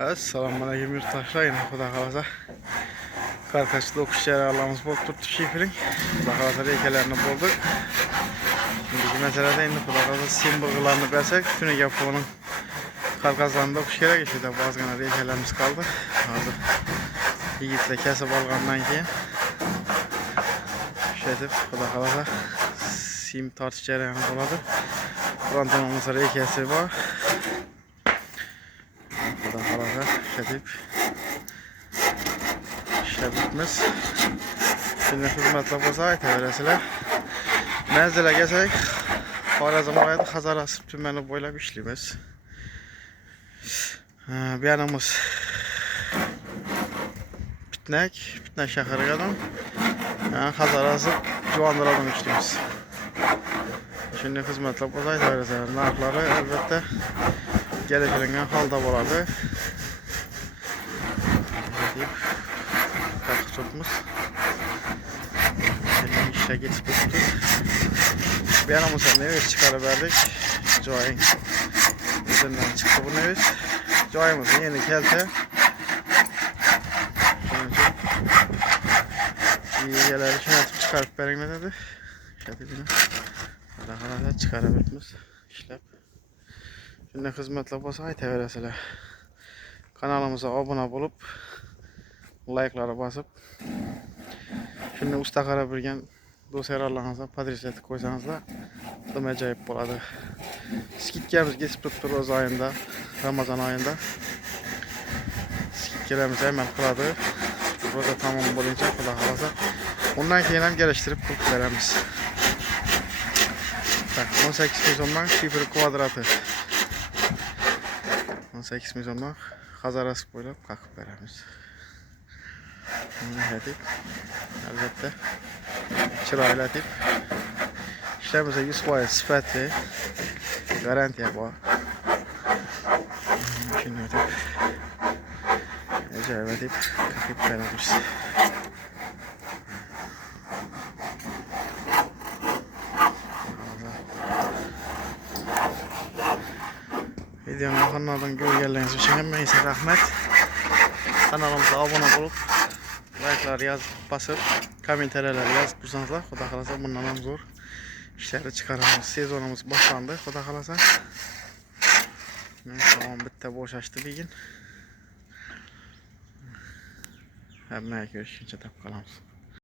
Assalamualaikum yurttaşlar, yine Xudo xolasa Karkaçlı okuşları Allah'ımız bol tuttu şifring. Xudo xolasa reykelerini bulduk. Şimdiki meselede indi Xudo xolasa sim bırgılarını bersek şunu yapıp onun karkazlarında okuş gerek. İşte bazı reykelerimiz kaldı. Hazır yiğitle kesip algandan keyin şedip Xudo xolasa sim tartış jarayoni bo'ladi. Frontonumuz reykesi var. Xudo xolasa şedip şebitimiz. Şimdi hizmetler bo'lsa aytaverasizlar. Manzilga kelsak, Xorazm viloyati Hazorasp tumani bo'ylab ishlaymiz. Bu yanimiz Pitnak shahriga ham Hazorasp Juvondiroqdan ishlaymiz. Şimdi hizmetler bo'lsa aytaverasizlar. Narxlari albatta kelishilgan holda bo'ladi. Çokmuş. Şimdi işe geçip tuttuk. Bir anamızdan neviz çıkarıverdik. Joy'un üzerinden çıktı bu neviz. Joy'ımızın yeni kelte. İyi gelir için atıp çıkarıp verin dedi. Şöyle daha çıkarıvermiş. İşlep. Şimdi hizmetle olsa aytaverasizlar. Kanalımıza abone olup like'lara basıp şimdi usta qara bilgen do'stlar Allah'ınıza padrisiyeti koysanız da tam acayip bo'ladi. Skitkerimiz geçip turibdi o'z ayında, Ramazan ayında. Skitkerimiz hemen qiladi. Roza tamam bo'lincha Xudo xolasa undan keyin ham geliştirib qilib beramiz. Tak 18 milyondan şifre kvadratı. 18 milyondan Hazorasp bo'ylab qaqib beramiz. Bunu edip, elbette çırayla edip işlerimize 100% sıfatlı garantiye var. Şimdi edip acayip edip kapıp veririz. Videonun yakınlardan görüyorlarınız için hemen ise rahmet. Kanalımıza abone olup like'lar yazıp basıp komentarlar yazıp dursanızlar Xudo xolasa bundan ham zo'r işleri çıkaramiz. Sezonumuz başlandı Xudo xolasa. Tamam bitta bo'shashdi bugün. Hammaga ko'rishguncha topib qolamiz.